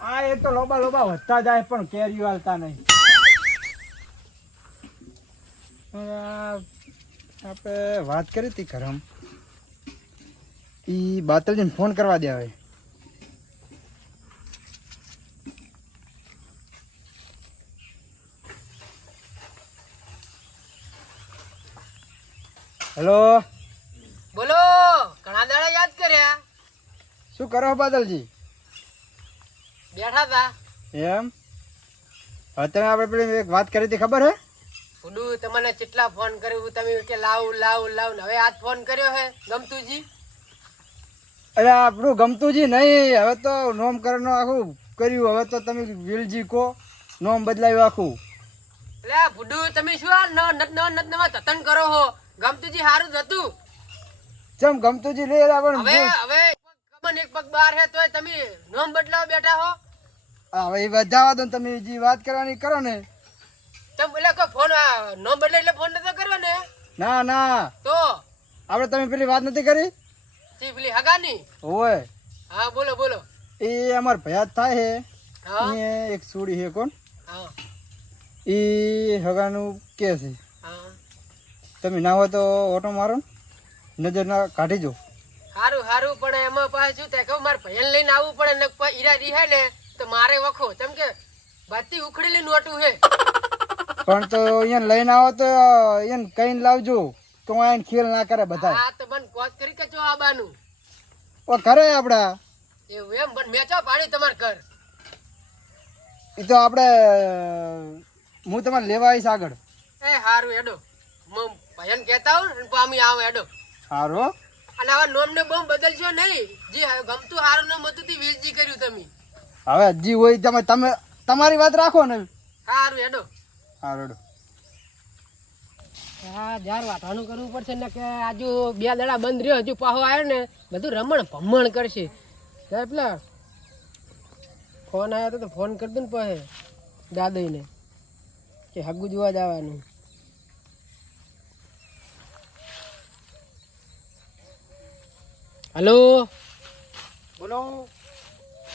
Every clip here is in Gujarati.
આ એ તો લોબા લોબા વધતા જાય પણ કેરીઓ હાલતા આપણે વાત કરી હતી કરમ ઈ બાતલજીને ફોન કરવા દે હેલો? બોલો, ઘણા દાડા યાદ કર્યા? શું કરો બાદલજી બેઠા હતા. એમ? હવે આપણે પેલી એક વાત કરી હતી ખબર હે? ઉડું તમને કેટલા ફોન કર્યું? તમે કે લાવ લાવ લાવ. હવે આજ ફોન કર્યો હે ગમતુજી? અરે આપણું ગમતુજી નહીં હવે તો નોમ કરવાનું આખું કર્યું. હવે તો તમે વિલજી કો નોમ બદલાયું આખું. એટલે આ ભુડુ તમે શું આ નત નવા નત નવા તતન કરો હો? ગમતુજી સારું જ હતું. ચમ ગમતુજી લઈ હવે હવે કમન એક પગ બહાર હે તોય તમે નોમ બદલાવ બેઠા હો. હવે એ વધાવા દો ને તમે જે વાત કરવાની કરો ને. તમે એટલે કોઈ ફોન નોમ બદલે એટલે ફોન નતો કરવો ને? ના ના. તો? આપણે તમે પેલી વાત નથી કરી? તી પેલી હગાની? હોય. હા બોલો બોલો. એ અમાર ભયાત થાય હે. હા. એક સુડી હે કોણ? હા. એ હગાનું કે છે. હા. તમે ના હોય તો ઓટો મારો નજર ના કાઢી જો. હારું હારું પણ એમાં પાછું શું કહું મારે ભયન લઈને આવવું પડે ને ઈરા રીહે ને તો મારે વખો તેમ કે બાતી ઉખડેલી નોટું હે. પણ તો એને લઈને આવો તો એને કઈ લાવજો તો એને ખેલ ના કરે બધા આ તો મને કોત કરી કે ચો આબાનું. ઓ કરે આપડા? એવું એમ પણ મેં ચો પાડી તમાર ઘર? એ તો આપણે હું તમારે લેવા આવીશ આગળ. એ હારું એડો હું ભયન કહેતા હું ને પામી આવો એડો સારું અને આવા નોમ ને બોમ બદલશો નહીં. જે ગમતું હારું નામ હતું તે વીરજી કર્યું તમે. હવે હજી હોય તમે તમે તમારી વાત રાખો ને. હારું હેડો. સારું હા જાર વાટાનું કરવું પડશે ને કે આજુ બે દડા બંધ રહ્યો હજુ પાહો આવ્યો ને બધું રમણ ભમણ કરશે. એટલે ફોન આવ્યો હતો તો ફોન કરી દઉં ને પછી દાદઈને કે હગુ જોવા જવાનું. હલો? બોલો.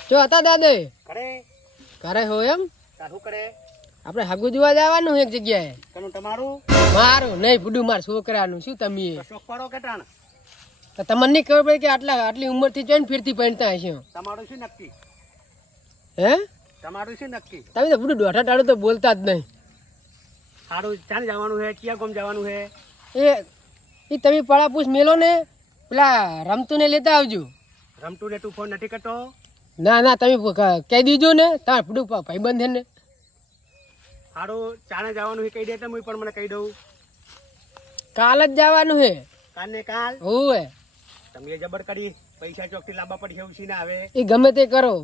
જો હતા દાદે? કરે? ઘરે હો એમ? તારું કરે? આપણે હાગુ જોવા જવાનું એક જગ્યાએ. કનું તમારું? મારું નહીં બુડું માર છોકરાનું. શું તમે? શોખ પાડો કેટાણ તો તમને નહીં ખબર પડે કે આટલા આટલી ઉંમરથી જોઈને ફીરતી પહેરતા હશે. તમારું શું નક્કી? હે? તમારું શું નક્કી? તમે તો બધું દોઢા ટાળું તો બોલતા જ નહીં. સારું ચાલ જવાનું છે ક્યાં ગોમ જવાનું છે? એ એ તમે પળાપૂછ મેલો ને? પેલા રમતું ને લેતા આવજો રમતું ને તું ફોન નથી કરતો ના ના તમે કહી દીજો ને તાર બધું ભાઈબંધ ને સારું ચાણે જવાનું છે કહી દે તો હું પણ મને કહી દઉં કાલ જ જવાનું છે કાલ ને કાલ હોવે તમે જબર કરી પૈસા ચોકથી લાંબા પડી એવું છે ને આવે એ ગમે તે કરો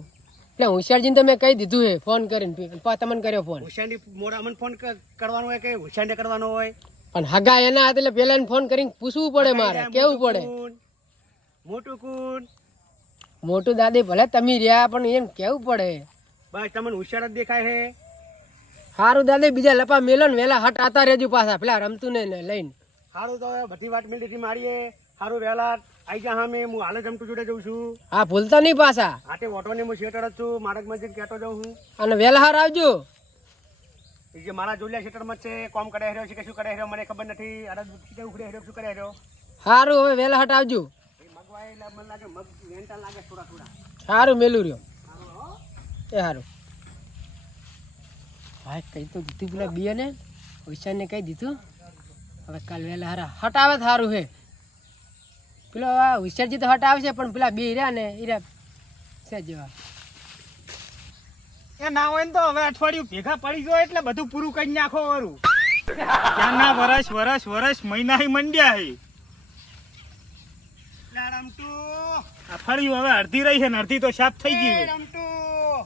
એટલે હોશિયારજીને તમે કહી દીધું છે ફોન કરીને તમને કર્યો ફોન હુશિયારની મોડા મને ફોન કરવાનો હોય કે હોશિયારને કરવાનો હોય પણ હગા એના હાથ એટલે પેલા ફોન કરીને પૂછવું પડે મારે કેવું પડે? મોટું કુન. મોટું દાદી ભલે તમે રહ્યા પણ એમ કેવું પડે? બસ તમને હોશિયાર જ દેખાય હે સારું દાદી બીજા લપા મેલો ને વેલા હટ આતા રહેજો પાછા પેલા રમતું ને લઈને. સારું તો બધી વાત મિલતી મારીએ. સારું વેલા આઈ જા હામે હું હાલે જ જોડે જઉં છું. હા ભૂલતા નહીં પાછા. આટે ઓટો ને હું શેટર જ છું મારક મસ્જિદ કેતો જાઉં છું. અને વેલા હાર આવજો. એ જે મારા જોલિયા જ છે કોમ કરે રહ્યો છે કે શું કરે રહ્યો મને ખબર નથી. અરે સીધે ઉખડે રહ્યો શું કરે રહ્યો? સારું હવે વેલા હટ આવજો. મને લાગે મગ વેંટા લાગે થોડા થોડા. સારું મેલું રહ્યો. એ સારું હા કઈ તો દીધું પેલા બી ને ને કહી દીધું? હવે કાલ વહેલા હારા. હટાવે સારું હે. પેલો વિશાલજી તો હટ છે પણ પેલા બી રહ્યા ને એ રહ્યા છે જેવા. એ ના હોય ને તો હવે અઠવાડિયું ભેગા પડી ગયો એટલે બધું પૂરું કરી નાખો વરું. ક્યાંના વરસ વરસ વરસ મહિના મંડ્યા હે આ ફળ્યું હવે અડધી રહી છે ને અડધી તો સાફ થઈ ગઈ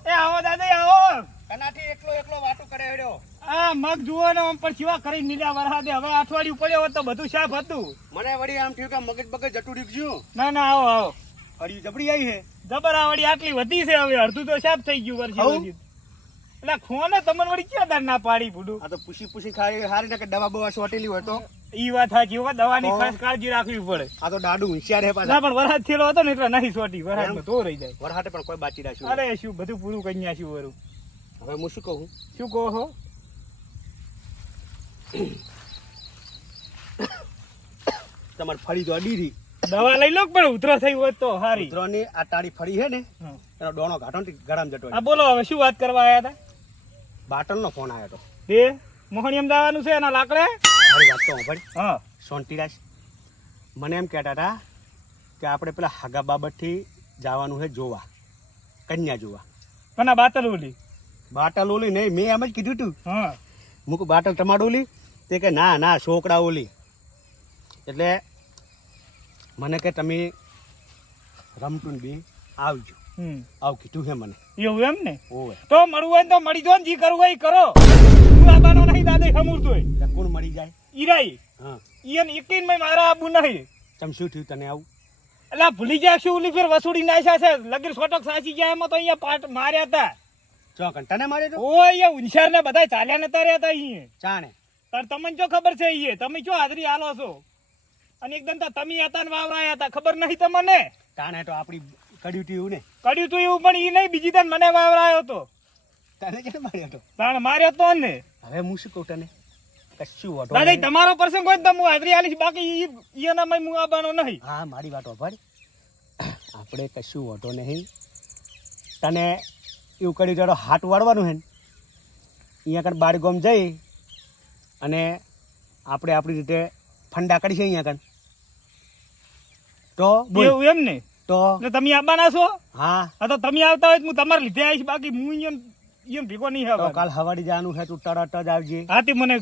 એ આવો દાદા આવો. કનાથી એકલો એકલો વાતું કરે હેડ્યો આ મગ જુઓ ને આમ પર ચીવા કરી નીલા વરસાદે હવે અઠવાડિયું પડ્યો હોત તો બધું સાફ હતું. મને વળી આમ થયું કે મગજ બગજ જટુડી ગયું ના ના આવો આવો. હરી જબડી આવી છે. જબરાવડી આટલી વધી છે હવે અડધું તો સાફ થઈ ગયું વર્ષે. એટલે ખોને તમને વળી ક્યાં દાન ના પાડી ભૂડું? આ તો પૂછી પૂછી ખાઈ હારી ને કે દવા બવા સોટેલી હોય તો. ઈ વાત સાચી હોય દવાની ખાસ કાળજી રાખવી પડે. આ તો દાડુ હોશિયાર હે પાછા. પણ વરસાદ થયેલો હતો ને એટલે નહીં સોટી વરસાદમાં તો રહી જાય. વરહાટે પણ કોઈ બાચી રાખ્યું અરે શું બધું પૂરું કરી નાખ્યું વરું. હવે હું શું કહું? શું કહો છો તમારે ફળી તો અડીરી દવા લઈ લો પણ ઉતરો થઈ હોત તો હારી. ઉધરોની આ તાળી ફળી હે ને. એનો ડોણો ઘાટો ગળામાં જતો બોલો હવે શું વાત કરવા આવ્યા હતા? બાટલનો ફોન આવ્યો હતો. તે મોહણીયમ જવાનું છે એના લાકડે? મારી વાત તો ભાઈ હા. સોનટીરાજ મને એમ કહેતા હતા કે આપણે પેલા હાગા બાબતથી જવાનું છે જોવા કન્યા જોવા. કના બાતલ ઓલી? બાટલ ઓલી નહીં મેં એમ જ કીધું તું હા. મૂક બાટલ તમારું ઓલી તે કે ના ના છોકરા ઓલી. એટલે મને કે તમે રમટુન બી આવજો. આવું કીધું છે મને. એવું એમ ને? તો મળવું હોય તો મળી દો ને જી કરવું હોય કરો. તું આબાનો નહીં દાદા હોય એટલે કોણ મળી જાય? ઈરાઈ. હા. ઈયન એકેય મે મારા આબુ નહીં. ચમ શું થયું તને આવું? એટલે ભૂલી જાય શું ઓલી ફેર વસૂડી નાખ્યા છે. લગીર સોટક સાચી ગયા એમાં તો અહીંયા પાટ માર્યા હતા. ચો કંટાને માર્યો તો ઓ અહીંયા ઉંશાર ને બધા ચાલ્યા ને તાર્યા હતા અહીંયા. ચાણે તાર તમને જો ખબર છે ઈએ તમે જો હાજરી હાલો છો? અને એકદમ તો તમે હતા ને વાવરાયા હતા. ખબર નહીં તમને? ચાણે તો આપણી કડ્યું થયું ને. કર્યું તું એવું પણ એ નહીં બીજી તને મને વાવરાયો હતો તને કેમ માર્યો તો? તાણ માર્યો તો ને. હવે હું શું કહું તને? કશું વાટો દાદા નહીં. તમારો પ્રસંગ હોય તો હું હાજરી આલીશ બાકી એના મયમાં હું આવવાનો નહીં. હા મારી વાત સાંભળ આપણે કશું વાટો નહીં. તને એવું કરી જડો હાથ વાળવાનું છે અહીંયા આગળ બારગોમ જઈ અને આપણે આપણી રીતે ફંડા કરીશું અહીંયા આગળ. તો એવું એમ ને? તો? તમે આવવાના છો? હા. તો તમે આવતા હોય હું તમારે લીધે આવીશ બાકી હું એમ ભેગો નહીં આવે કાલ હવાડી જવાનું છે તું તરત જ આવજે. હા તે મને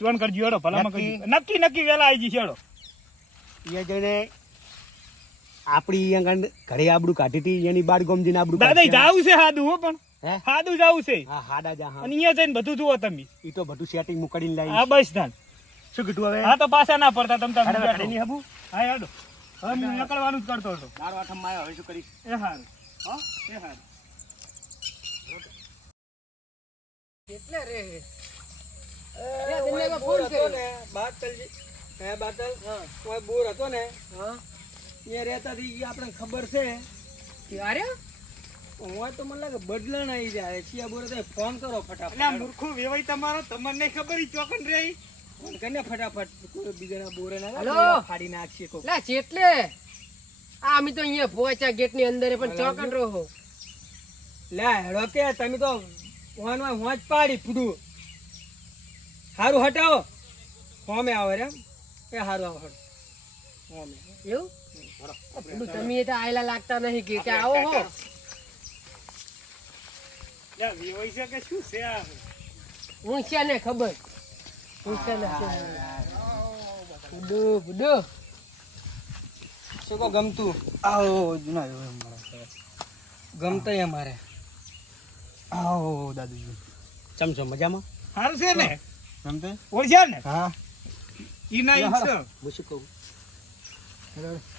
જોન કરજો હેડો ભલામાં કરજો. નક્કી નક્કી વેલા આવી જઈશ હેડો. એ જઈને આપણી કણ ઘરે આબડું કાઢી હતી એની બાર જઈને આબડું દાદા જાવું છે હાદું હો પણ હાદું જાવું છે. હા હાડા જા અને અહીંયા જઈને બધું જુઓ તમે. ઈ તો બધું સેટિંગ મુકડીને લાવી. હા બસ ધાન શું કીધું હવે? હા તો પાછા ના પડતા તમે તમે નહીં હબુ? હા હેડો. હવે હું નીકળવાનું જ કરતો હતો. મારો આઠમમાં હવે શું કરીશ? એ હાર. હા? એ હાર. એટલે રે. એ દિનેશમાં ફોન કર્યો. બાતલજી. હે બાતલ? કોઈ બોર હતો ને? હા. એ રહેતા થી આપણે આપણને ખબર છે. કે અરે હું તો મને લાગે બદલણ આવી જાય. ચિયા બોર તો ફોન કરો ફટાફટ. મૂર્ખો વેવાય તમારો તમને ખબર ઈ ચોકન રહી? ફોન કરીને ફટાફટ કોઈ બીજાના બોરે ના હલો. ફાડી નાખશે કોક. લા ચેટલે આ અમે તો અહીંયા પહોંચ્યા ગેટની અંદર પણ ચોકન રહો લે હેડો કે તમે તો વાન વાન હોંચ પાડી ફૂડું. હારું હટાવો. હોમે આવે રે એ હારું આવો હટો હોમે. એવું? પેલું તમે તો આયલા લાગતા નહીં કે આવો હો. વેવાઈ છે કે શું છે આ? હું છે ને ખબર. બુડુ બુડુ શું કહો ગમતું આવો જુના ગમતા અમારે આવો દાદુજી ચમચો મજામાં સારું છે ને ગમતે ઓળખ્યા ને હા ઈ ના ઈ છે હું શું કહું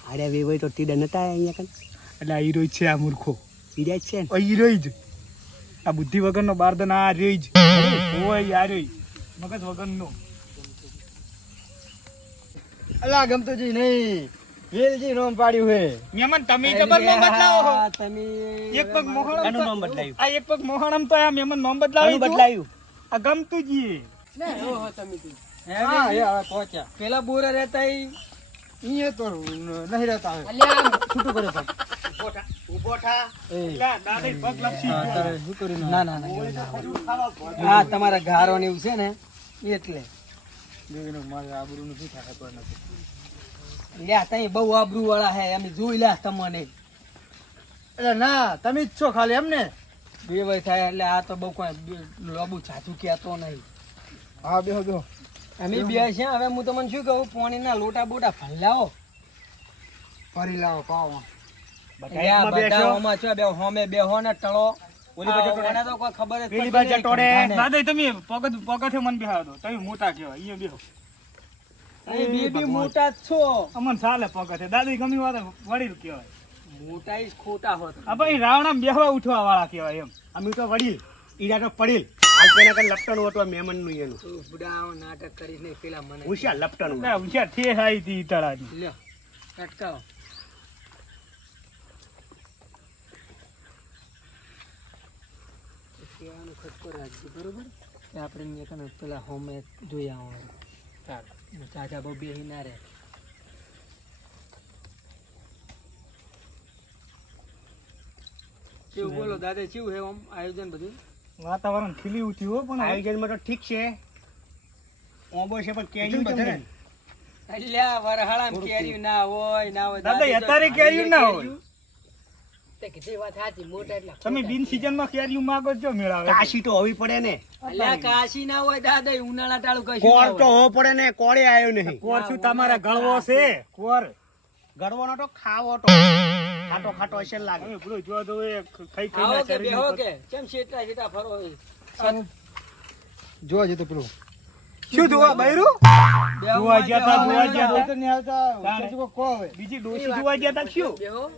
આડ્યા વેવાઈ તો તીડા નતા અહીંયા કણ એટલે આ હીરો છે આ મૂર્ખો હીરા છે ને આ હીરો જ આ બુદ્ધિ વગરનો બારદન આ રહ્યો જ હોય આ રહ્યો મગજ વગરનો. અલા ગમતુજી નહીં. વેલજી નામ પાડ્યું હે. મેમન તમે જબર નામ બદલાવો. તમે એક પગ મોહણમ આનું તો- નામ બદલાયું. આ એક પગ મોહણમ તો આ મેમન નામ બદલાયું બદલાયું. આ ગમતું ને? ઓહો તમે તું. હા એ હવે પહોંચ્યા પેલા બોરા રહેતા ઈ ઈ તો નહીં રહેતા અલ્યા છૂટું કરે પગ ના ના ના હા તમારા ગારો ને એવું છે ને એટલે. મારે આબરૂ નથી થાય નથી. લ્યા તઈ બહુ આબરૂ વાળા હે અમે જોઈ લ્યા તમને. એટલે ના તમે જ છો ખાલી એમ ને બે ભાઈ થાય એટલે આ તો બહુ કોઈ લોબુ ચાચું કહેતો નહીં. હા બેહો બેહો. અમે બે છે હવે હું તમને શું કહું પાણીના લોટા બોટા ભરી ફરી લાવો પાવો બધા એકમાં બેસો. બધામાં છો બે હોમે બેહો ને ટળો. ઓલી બાજુ તો કોઈ ખબર જ પેલી બાજુ નહીં દાદા તમે પગત પગથે મને બેહાડો. તમે મોટા કહેવાય. અહીંયા બેહો. એ બેબી મોટા છો. અમન ચાલે પગથે દાદા ગમી વાત વડીલ કહેવાય. મોટા જ ખોટા હોત. આ ભાઈ રાવણા બેહવા ઉઠવા વાળા કહેવાય એમ. અમે તો વડીલ ઈડા તો પડેલ આલ્પેના કઈ લપટણું હતું એનું. નાટક કરીશ નહીં પેલા મને હોશિયાર લપટણું. ના હોશિયાર ઠેસ હાઈ હતી તળાની અટકાવો. ખટકો રાખજો બરોબર? કે આપણે અહીંયા પેલા હોમે જોઈ આવવાનું. ચાચા બહુ બેહી ના રહે. કેવું બોલો દાદા કેવું હે આમ આયોજન બધું? વાતાવરણ ખીલી ઉઠ્યું હો પણ આયોજન આયોજનમાં તો ઠીક છે. ઓબો છે પણ કેરી બધે ને. અલ્યા વરહાળામાં કેરી ના હોય ના હોય દાદા, અત્યારે કેરી ના હોય. તે કીધી વાત સાચી મોટા એટલા તમે બિન સિઝનમાં કેરીયું માગો છો મેળાવે કાશી તો હોવી પડે ને. અલ્યા કાશી ના હોય દાદા ઉનાળા ટાળું કશું ના તો હોવો પડે ને કોળે આવ્યો નહીં. કોર શું તમારા ગળવો છે? કોર. ગળવાનો તો ખાવો તો. ખાટો ખાટો હશે લાગે. હવે પેલો જો તો એ ખાઈ આવો ખાઈને કે બેહો કે? કેમ શેટા શેટા ફરો જોવા જતો પેલું. શું જોવા બૈરું? જોવા ગયા તા, જોવા ગયા તા. તો. નહીં આવતા બીજી ડોસી જોવા ગયા તા શું? બેહો.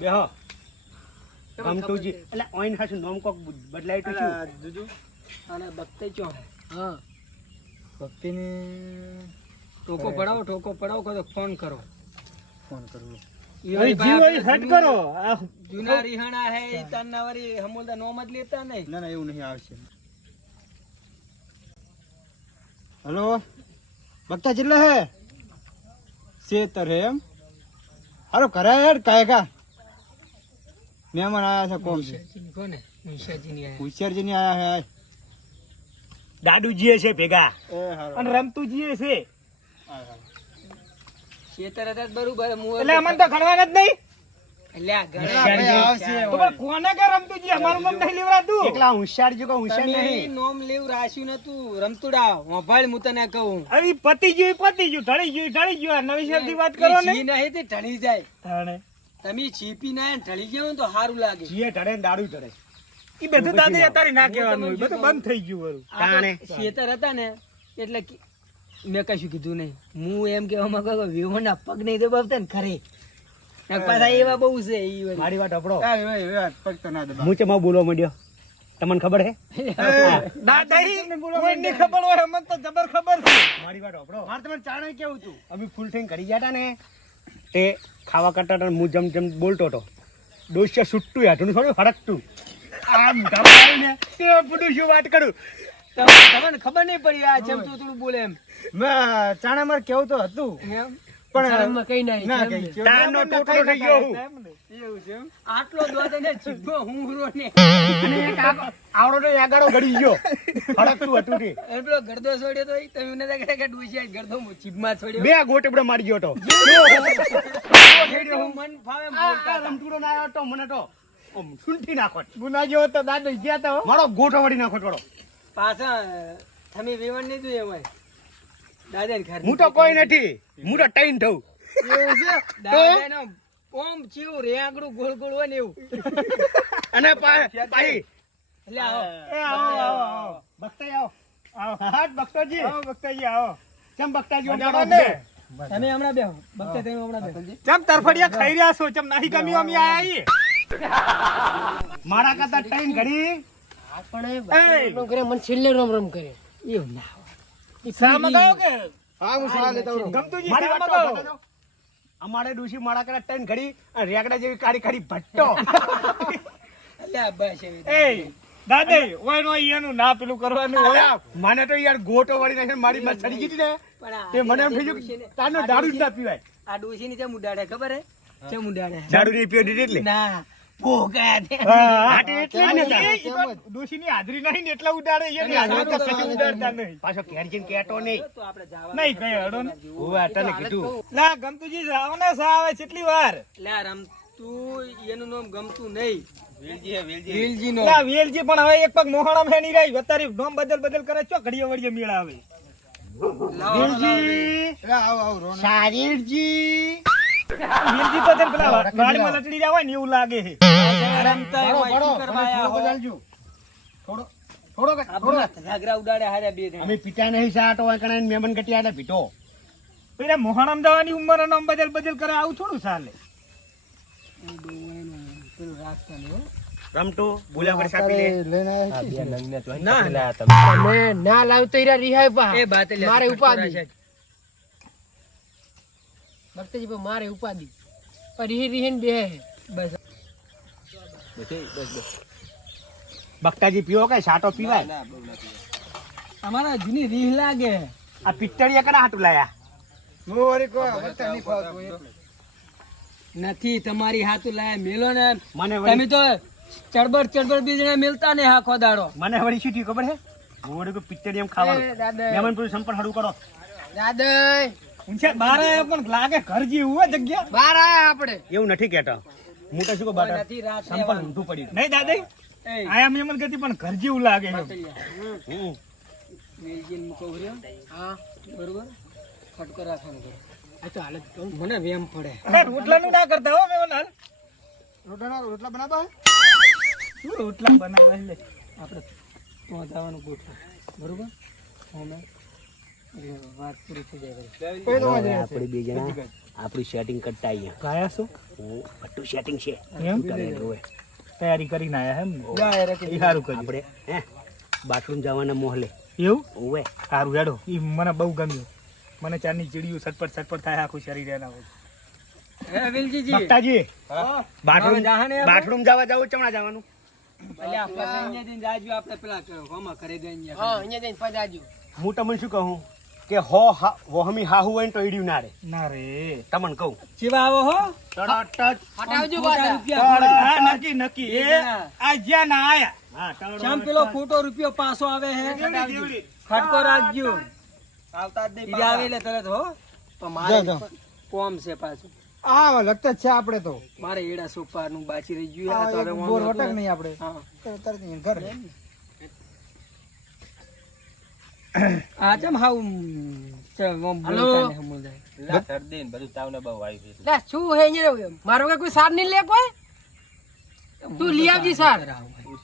બેહો. ગમતુજી એટલે ઓઈન હાસુ નોમ કોક બદલાય તો શું? જુજુ. અને બકતે ચો? હા. ભક્તિની ટોકો પડાવો ટોકો પડાવો કાં ફોન કરો. ફોન કરો. જૂના રિહાણા હે નોમ જ લેતા નહીં. ના ના એવું નહીં આવશે. હલો? બક્તા ચિલ્લા હે? સેતર હે એમ? હારો કરે યાર કાય કા મહેમાન આયા છે કોણ છે? કોને? નિશાજીની આયા. હોશિયારજી ની આયા હે દાદુજી છે ભેગા. અને રમતુજી છે. ખેતર હતા બરોબર મુ એટલે અમને તો ખણવાના જ નહીં. પતિ ગયું પતી ગયું ઢળી ગયું ઢળી ગયું નવી શબ્દી વાત કરો નહીં તે ઢળી જાય. તમે ચીપી ના ઢળી ગયો તો સારું લાગે. જીએ ઢળે ને દારૂ ઢળે. એ બધું દાદા અત્યારે ના કહેવાનું બધું બંધ થઈ ગયું વરું તાણે. આ હતા ને એટલે મેં કશું કીધું નહીં. હું એમ કેવા માંગુ કે વિવોના પગ નહીં દબાવતા ને ખરે. પાછા એવા બહુ છે એ મારી વાત અપડો એ, એ, એ, પગ તો ના દબાવ. હું ચમા બોલવા માંડ્યો. તમને ખબર હે? દાદા કોઈને ખબર હોય અમને તો જબર ખબર છે. મારી વાત અપડો મારે તમને ચાણે કેવું તું અમે ફૂલ થઈને કરી ગયા હતા ને. તે ખાવા કરતા હું જમ જમ બોલતો હતો. ડોસિયા છૂટતું હેઠું થોડું હડકતું આમ ગમાયું તે બધું શું વાત કરું? તમને ખબર નહીં પડી આ જેમ તું થોડું બોલે એમ. મેં ચાણા કેવું તો હતું? એમ? પણ કઈ નહીં? ના તારનો ટોટલો થઈ ગયો હું. એવું છે એમ? આટલો દોધ ને ચીબો હું ને. અને એક આવડો તો આગળ ગળી ગયો. હડકતું હતું તે. એ ગરદો છોડ્યો તો તમે નતા કહેતા કે ડૂસી ગરદો ચીબમાં છોડ્યો. બે ગોટે મારી ગયો તો મન ફાવે એમ બોલતા ના આવ્યો તો મને તો આમ સૂંઠી ગુના જેવો તો દાદા ગયા તા મારો ગોટો વળી. નાખો થોડો પાછા તમે વેવણ નહીં જોયું અમારે દાદા ને હું તો કોઈ નથી. હું તો ટાઈન થઉં એવું છે? દાદા નો ઓમ ચીવ રેંગડું ગોળ ગોળ હોય ને એવું. અને પાહી. આવો. એ આવો આવો આવો. આવો આવો. હાટ બકતાજી આવો. બક્તાજી આવો કેમ બકતાજી આમ ને? તમે હમણાં બેહો. બગતા તમે હમણાં બેહો. ચમ તરફડિયા ખાઈ રહ્યા છો? ચમ નાહી ગમી અમે આયા મારા કરતા ટાઈમ ઘડી. પણ એ મને છેલ્લે રમ રમ કરે. એવું ના હોય. કે? હા હું સલાહ લેતા આવું. ગમતુજી મારી વાત તો અમારે ડોશી માળા કરે ટન ઘડી અને રેકડા જેવી કાળી કાળી ભટ્ટો. અલ્યા બસ એ દાદા ઓય નો એનું ના પેલું કરવાનું હોય. મને તો યાર ગોટો વાળી નાખે મારી માં ચડી ગઈ ને. તે મને એમ થઈ ગયું તારનો દારૂ જ ના પીવાય. આ ડોસી ની જે મુડાડે ખબર હે? જે મુડાડે દારૂ ની પીવા દીધી એટલે? ના. હાજરી નહીં ને એટલા ઉડાડે ઉડાડતા નહીં. પાછો ઘેર જઈને નહીં. તો આપણે જવા નહીં કઈ હડો ને હું તને કીધું. લા ગમતુજી આવો ને સા આવે કેટલી વાર? લે રમતું એનું નામ ગમતું નહીં. વેલજી વેલજી પણ હવે એક પગ મોહણમમાં ની રહી. અત્યારે નોમ બદલ બદલ કરે ચો ઘડીએ વળીએ મેળ આવે. આવો આવો રોનો. શારીરજી વેલજી તો તેમ પેલા વાડીમાં લટડી રહ્યા હોય ને એવું લાગે છે. રમતા ભરો, શું કરવા આયા હો? થોડો થોડો થોડો ઝાગરા ઉડાડે હાર્યા બે અમે પીતા નહીં સાટો હોય કણે મહેમાન કટી આલે પીટો પેલા મોહણમ જવાની ઉંમર નોમ બદલ બદલ કરે આવું થોડું ચાલે. પેલું રાખતા નહીં બોલ્યા સાપી લે. ના તમે ના લાવ તો ઈરા રિહાય પા એ બાત લે મારે ઉપાધિ. ભક્તજી પણ મારે ઉપાધિ પણ રીહી રીહીને બે બસ. બકતાજી પીવો કે સાટો પીવાય? અમારા જૂની રીહ લાગે. આ પિત્તળિયા કના હાટું લાયા? નથી તમારી હાથું લાયા મેલો ને. મને તમે તો ચડબડ ચડબડ બીજને મિલતા ને હા દાડો. મને વળી શું થયું ખબર હે? હું વળી કોઈ પિત્તળિયામ ખાવાનું. એ દાદા. સંપર્ક હડું કરો. દાદા. ઊંચે આયા પણ લાગે ઘર જેવું હોય જગ્યા. બહાર આયા આપણે. એવું નથી કેતા. હું તો શું કહું બાટા ઊંધું પડ્યું નહીં દાદા આયા મહેમાન કરતી પણ ઘર જેવું લાગે હમ. મૂકો. હા બરોબર. ખટકો રાખવાનો કરો. આ તો હાલત મને વેમ પડે. રોટલાનું ના કરતા હો રોટલા રોટલા બનાવવા શું રોટલા બનાવે એટલે આપણે પહોંચાવાનું જવાનું બરોબર? અમે આપણે બે જણા આપણું સેટિંગ કરતા આવીએ ગાયા શું? હું સેટિંગ છે. એમ? કરે જોવે. તૈયારી કરીને આયા એમ ને? જા યાર, કે એ સારું કર્યું આપણે હે બાથરૂમ જવાના મોહલે. એવું? ઓવે. સારું હેડો. એ મને બહુ ગમ્યું. મને ચારની ચીડિયું સટપટ સટપટ થાય આખું શરીર એના હોય. બાથરૂમ હવે જાહે ને આપણે? બાથરૂમ જવા જવું ચમણા જવાનું. આપણે પેલા અહીંયા જઈને હું તમને શું કહું? કે હો હા વહમી હાહુ હોય તો ઈડ્યું ના રે. ના રે. તમને કહું. ચેવા આવો હો. તરત જ હટાવજો પાછા. હા, નક્કી નક્કી. એ આ જ્યાં ના આયા. હા પેલો ખોટો રૂપિયો પાછો આવે હે. ખટકો રાખજો. ઈ આવે એટલે તરત હો. પણ મારે. કોમ છે પાછું. આ લગતા જ છે આપણે તો. મારે એડા સોપારનું બાચી રહી ગયું બોર વટક નહીં. નહીં આપણે. તરત ઘર આ ચમ હાવ હલો. બોલતા ને સમજાય. લે શું હે અહીંયા મારો કે કોઈ સાર નહીં લે કોઈ? તું લઈ આવજી સાર.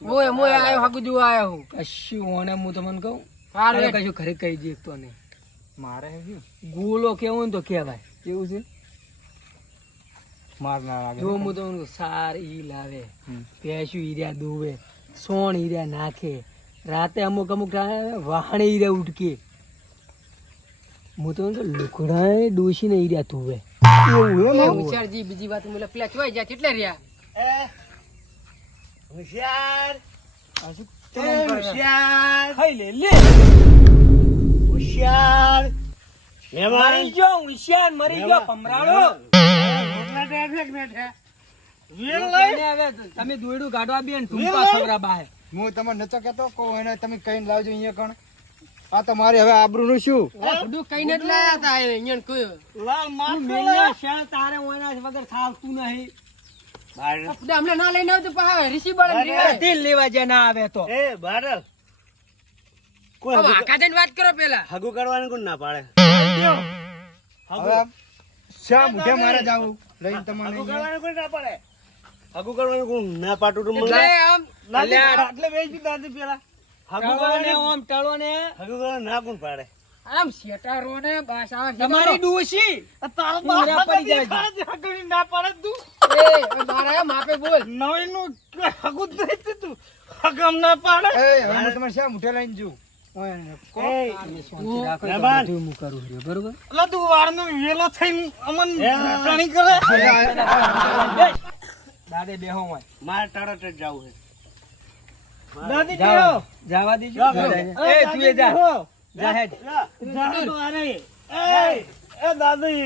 ઓય મોય આયો હાકુ જો આયો હું. કશું ઓને હું તમને કહું? સારું કશું ખરે કહી દે તો નહીં. મારે હે ગુલો કેવું ને તો કહેવાય. કેવું છે? માર ના લાગે. જો હું તમને સાર ઈ લાવે. પેશું ઈર્યા દોવે સોણ ઈર્યા નાખે. રાતે અમુક અમુક વાહણે ઈર્યા ઉટકે હું તો લુકડાએ ડોસીને ઈર્યા ધોવે એ હોશિયારજી બીજી વાત મને પેલા ચોઈ જાય કેટલા રહ્યા? હોશિયાર. હોશિયાર. ખાઈ લે લે. હોશિયાર. મરી ગયો હોશિયાર મરી ગયો પમરાળો તમે દોયડું કાઢવા બેન ને ટૂંપા ખવડાવવા હે. તમને નતો કહેતો કહું એને તમે કહીને લાવજો અહીંયા કણ. આ તો મારી હવે આબરૂનું શું? બધું કઈને જ લાયા હતા અહીંયા કોઈ. લાલ તું મેલ્યા શેણ તારે ઓના વગર થાવતું નહીં. અમને ના લઈને આવતું પા ઋષિ બળન તેલ લેવા જે ના આવે તો. એ બાદલ કોઈ આકાજન વાત કરો પેલા હગુ કરવાનું કોણ ના પાડે? હવે આમ શા મારે જાવું લઈને તમને હગું કરવાનું કોણ ના પાડે? હગું કરવાનું કોણ? ના પાટું તો મને. આમ એટલે વેચી દાદી પેલા. હગુ કરવાને આમ ટળો ને. હગું કરવાનું ના કોણ પાડે? આમ શેટારો ને બાસા તમારી ડોશી. તારો બાપ પડી જાય છે. દેખાડે ના પાડે તું. એ મારા માપે બોલ. નવી નું હગુ જ નહીં તું. હગમ ના પાડે. એ હવે હું તમારે શા મુઠે લઈને જઉં? ને, બરોબર તું તું વાળનો વેલો થઈને અમન કરે. દાદે બેહો હોય. મારે તરત જ જવું છે. દાદી જાઓ. જવા દીજો. એ એ તું એ જા. બેહો. જા તો આરે. એ, એ દાદી.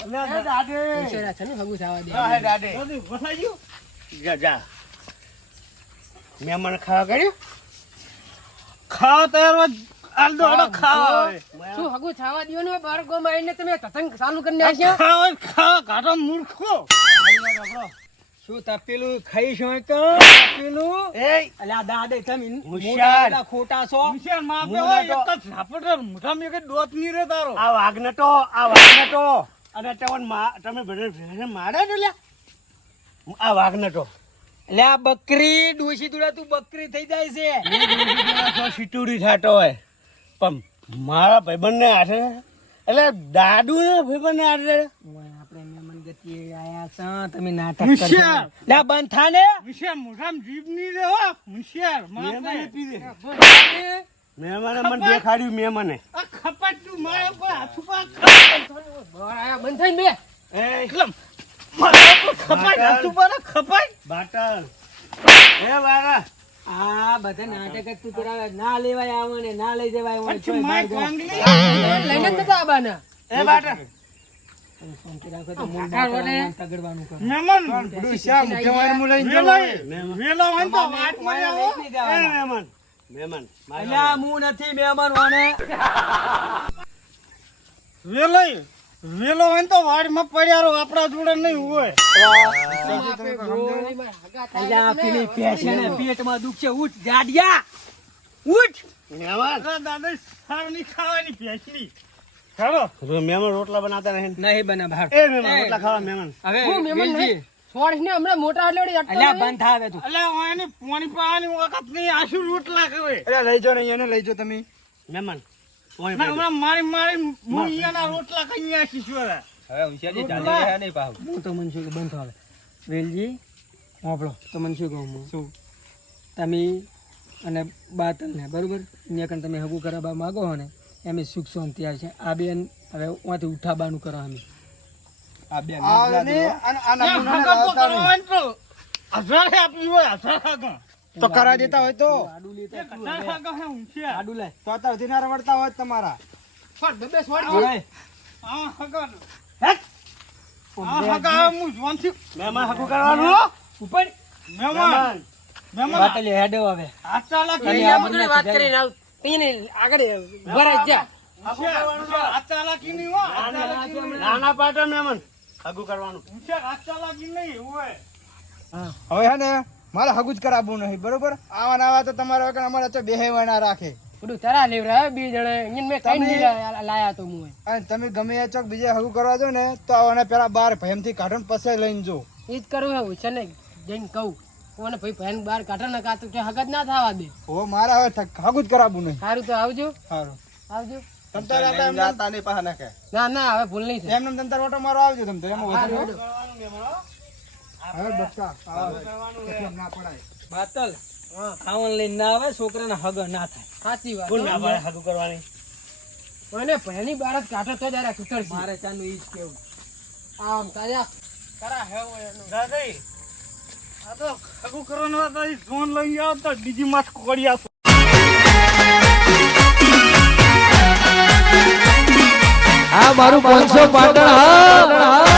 એ દાદે. હોશિયાર છે ને હગું થવા દે. હે દાદે. દાદી ફસાઈ ગયું? જા જા. મહેમાન ખાવા કર્યું ખાવા તૈયાર આલદો આડો ખાવા શું હગુ થવા દો ને બાર ગો મારીને તમે તતંગ ચાલુ કરીને આવ્યા ખાવા ખાવા. કાઢો મૂર્ખો. શું તપેલું ખાઈ છો તપેલું? એ અલ્યા દાદે તમે હોશિયાર. ખોટા છો. હોશિયારમાં. એક જ ઝાપટ મુઠા મે કે દોતની રે તારો. આ વાગનટો આ વાગનટો અને તવન તમે બધા મારે ને લ્યા? આ વાઘનટો અલ્યા બકરી ડોશી તુડા તું બકરી થઈ જાય છે. સીટુડી થતો હોય. પણ મારા ભાઈબંધને આઠે એટલે દાદુ ને ભાઈબંધને હાથે ઓય, આપણે મહેમાન તે આયા છો, તમે નાટક કરશો. લે, બંધ થા ને. હોશિયાર જીભ નહીં રે હો. હોશિયાર મારે મહેમાને મને દેખાડ્યું મહેમાને આ ખપાટ તું મારા ઉપર હાથ ઉપર બહાર આયા બંધ થઈને બે. એ મારા ઉપર ખપાટ હાથ ઉપર ને બાટલ. એ બારા આ બધા નાટક જ તું કરાવે. ના લેવાય આવો ને ના લઈ જવાય આવો લઈને જ નતા આવવાના એ બાટલ. વેલો હોય તો તો વાડમાં પડ્યા આપડા આપણા જોડે નહીં હોય. પેટમાં દુખશે. ઉઠ જાડિયા ઉઠ. દાદા ખાવાની ભેંસની. મહેમાન રોટલા બનાવતા નહીં. નહીં બને એ મહેમાન રોટલા ખાવા મહેમાન. હવે હું મહેમાન વેલજી, છોડ ને હમણાં મોટા એટલે અલ્યા બંધ થાવે તું. અલ્યા પાવાની વખત નહીં આશુ રોટલા કરે અરે લઈ જાઓ ને એને લઈ જાઓ તમે. મહેમાન પોણી હમણાં મારી મારી હું અહીંયાના રોટલા કઈ આશીશ હું તો મને બંધ થાવે વેલજી આપણો તો મને કહું શું? તમે અને બાતલ ને બરોબર? અહીંયા કણ તમે હગું કરાવવા માગો હો ને? એમ સુખ શાંતિ આવશે આ બેન હવે ત્યાંથી ઉઠાબાનું કરો અમે. આ બેન તો તો કરા દેતા હોય તો. આડું. આડું લાય તો ના રવડતા હોય તમારા. મહેમાન હકુ કરવાનું ઉપર. મહેમાન. મહેમાન. હેડો હવે. વાત કરીને આવ. અહીંયા આગળ ભરાઈ જા. નાના કરવાનું. હવે હે ને મારે હગું જ કરાવવું નહીં બરોબર? આવા આવા તો તમારે વગર અમારે તો બેહેવા ના રાખે. બધું તારા લેવરા બે જણા. મેં કઈ નહીં લાયા તો હું અને તમે ગમે એ ચોક બીજે હગું કરવા જો ને તો આવાને પેલા બાર ભયમથી કાઢો ને પછી લઈને જો એ જ કરવું એવું છે ને જઈને કહું. કોને ભાઈ ભયન બહાર કાઢા ના કાતું કે હગત ના થવા દે. ઓ મારે હવે થક- હગું જ કરાવવું નહીં. સારું તો આવજો. સારું આવજો. તમ તારે આપણે એમને- ના ના હવે ભૂલ નહીં થાય. એમને તમ તારે ઓટો મારો આવજો તમ તો. એમાં હવે બચ્ચા. ના પડાય. બાતલ. ખાવાનું લઈને ના આવે છોકરાને હગ ના થાય. સાચી વાત. ના પાડે કરવાની? મને પહેલી બાર જ કાઢો તો જરા કુતર મારે ચાનું ઈ જ કેવું. આમ તાજા કરા હે આ તો હગું કરવાનું હોય તો ઈ ઝોન લઈ મારું પાંચસો પાટણ હા.